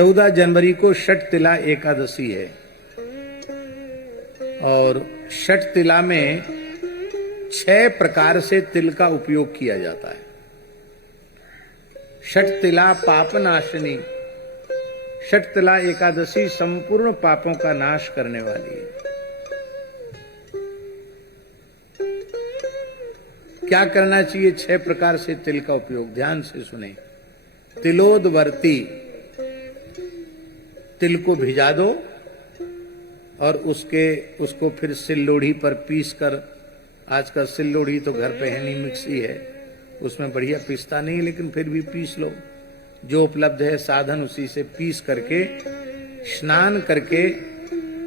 14 जनवरी को षठ तिला एकादशी है और षठ तिला में 6 प्रकार से तिल का उपयोग किया जाता है। षठ तिला पापनाशनी, षठ तिला एकादशी संपूर्ण पापों का नाश करने वाली है। क्या करना चाहिए 6 प्रकार से तिल का उपयोग? ध्यान से सुने। तिलोदवर्ती, तिल को भिजा दो और उसको फिर सिल्लोढ़ी पर पीस कर, आजकल सिल्लोढ़ी तो घर पे है नहीं, मिक्सी है, उसमें बढ़िया पीसता नहीं, लेकिन फिर भी पीस लो, जो उपलब्ध है साधन उसी से पीस करके स्नान करके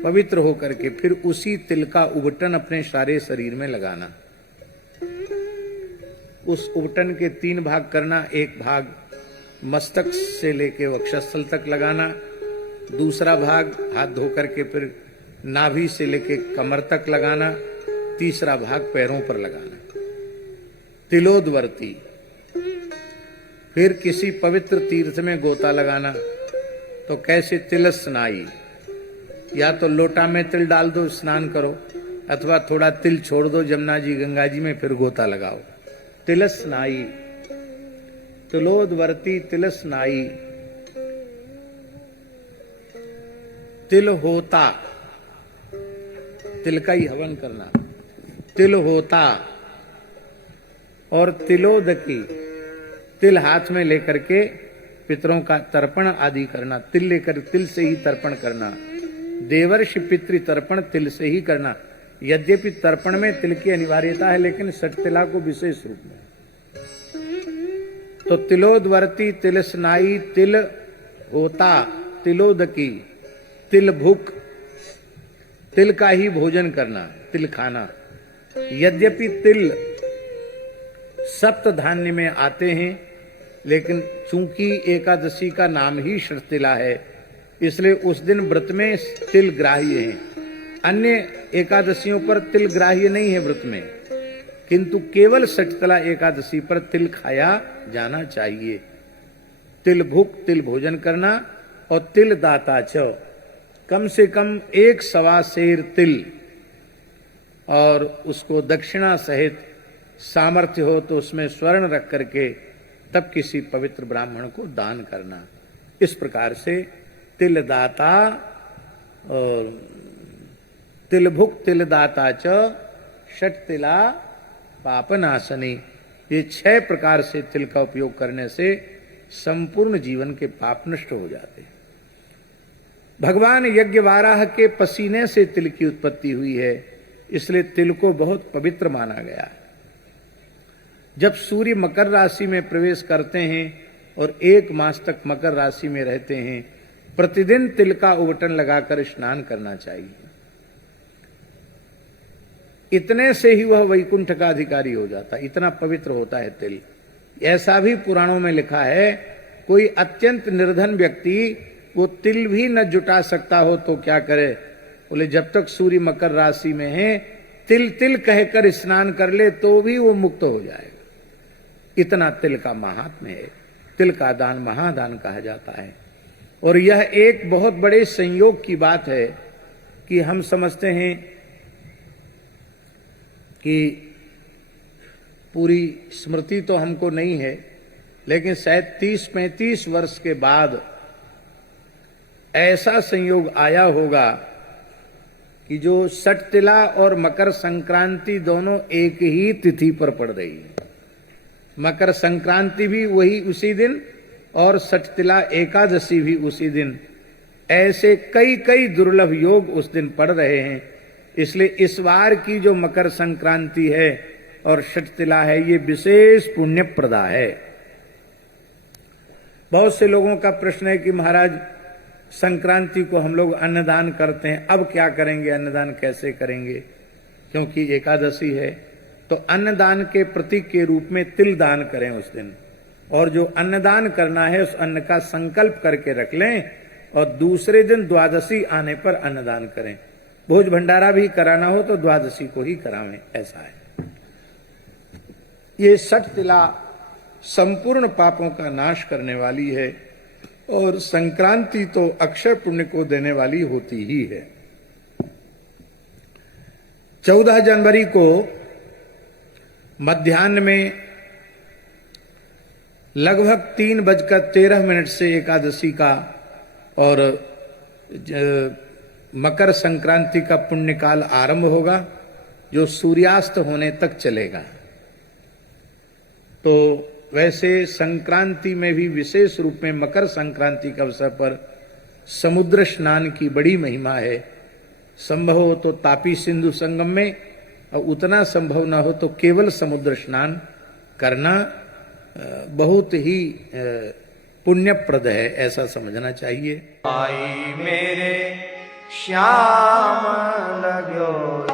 पवित्र हो करके फिर उसी तिल का उबटन अपने सारे शरीर में लगाना। उस उबटन के 3 भाग करना, एक भाग मस्तक से लेके वक्षस्थल तक लगाना, दूसरा भाग हाथ धो करके फिर नाभि से लेके कमर तक लगाना, तीसरा भाग पैरों पर लगाना। तिलोदवर्ती। फिर किसी पवित्र तीर्थ में गोता लगाना, तो कैसे? तिलस्नाई, या तो लोटा में तिल डाल दो, स्नान करो, अथवा थोड़ा तिल छोड़ दो जमुना जी गंगा जी में, फिर गोता लगाओ। तिलस्नाई, तिलोदवर्ती, तिलस्नाई। तिल होता, तिल का ही हवन करना, तिल होता। और तिलोदकी, तिल हाथ में लेकर के पितरों का तर्पण आदि करना, तिल लेकर तिल से ही तर्पण करना। देवर्षि पितृ तर्पण तिल से ही करना। यद्यपि तर्पण में तिल की अनिवार्यता है, लेकिन षठ तिला को विशेष रूप में। तो तिलोदवर्ती, तिलस्नाई, तिल होता, तिलोदकी, तिल भुक, तिल का ही भोजन करना, तिल खाना। यद्यपि तिल सप्त धान्य में आते हैं, लेकिन चूंकि एकादशी का नाम ही षठ तिला है, इसलिए उस दिन व्रत में तिल ग्राह्य है। अन्य एकादशियों पर तिल ग्राह्य नहीं है व्रत में, किंतु केवल षठ तिला एकादशी पर तिल खाया जाना चाहिए। तिल भुक, तिल भोजन करना। और तिल दाता च, कम से कम 1 सवा सेर तिल, और उसको दक्षिणा सहित सामर्थ्य हो तो उसमें स्वर्ण रख करके तब किसी पवित्र ब्राह्मण को दान करना। इस प्रकार से तिल दाता और तिल भुक, तिल दाता च, षठ तिला पापनाशनी, ये 6 प्रकार से तिल का उपयोग करने से संपूर्ण जीवन के पाप नष्ट हो जाते हैं। भगवान यज्ञवाराह के पसीने से तिल की उत्पत्ति हुई है, इसलिए तिल को बहुत पवित्र माना गया है। जब सूर्य मकर राशि में प्रवेश करते हैं और 1 मास तक मकर राशि में रहते हैं, प्रतिदिन तिल का उबटन लगाकर स्नान करना चाहिए। इतने से ही वह वैकुंठ का अधिकारी हो जाता है, इतना पवित्र होता है तिल। ऐसा भी पुराणों में लिखा है, कोई अत्यंत निर्धन व्यक्ति वो तिल भी न जुटा सकता हो तो क्या करे? बोले जब तक सूर्य मकर राशि में है, तिल तिल कहकर स्नान कर ले तो भी वो मुक्त हो जाएगा। इतना तिल का महात्म्य है। तिल का दान महादान कहा जाता है। और यह एक बहुत बड़े संयोग की बात है कि हम समझते हैं कि पूरी स्मृति तो हमको नहीं है, लेकिन शायद 30-35 वर्ष के बाद ऐसा संयोग आया होगा कि जो षठ तिला और मकर संक्रांति दोनों एक ही तिथि पर पड़ रही है। मकर संक्रांति भी वही उसी दिन और षठ तिला एकादशी भी उसी दिन। ऐसे कई कई दुर्लभ योग उस दिन पड़ रहे हैं। इसलिए इस बार की जो मकर संक्रांति है और षठ तिला है, ये विशेष पुण्यप्रदा है। बहुत से लोगों का प्रश्न है कि महाराज संक्रांति को हम लोग अन्नदान करते हैं, अब क्या करेंगे, अन्नदान कैसे करेंगे? क्योंकि एकादशी है, तो अन्नदान के प्रतीक के रूप में तिल दान करें उस दिन, और जो अन्नदान करना है उस अन्न का संकल्प करके रख लें और दूसरे दिन द्वादशी आने पर अन्नदान करें। भोज भंडारा भी कराना हो तो द्वादशी को ही करावें, ऐसा है। ये षठ तिला संपूर्ण पापों का नाश करने वाली है। और संक्रांति तो अक्षय पुण्य को देने वाली होती ही है। 14 जनवरी को मध्याह्न में लगभग 3:13 से एकादशी का और मकर संक्रांति का पुण्य काल आरंभ होगा, जो सूर्यास्त होने तक चलेगा। तो वैसे संक्रांति में भी विशेष रूप में मकर संक्रांति के अवसर पर समुद्र स्नान की बड़ी महिमा है। संभव हो तो तापी सिंधु संगम में, और उतना संभव ना हो तो केवल समुद्र स्नान करना बहुत ही पुण्यप्रद है, ऐसा समझना चाहिए। आई मेरे श्याम लगो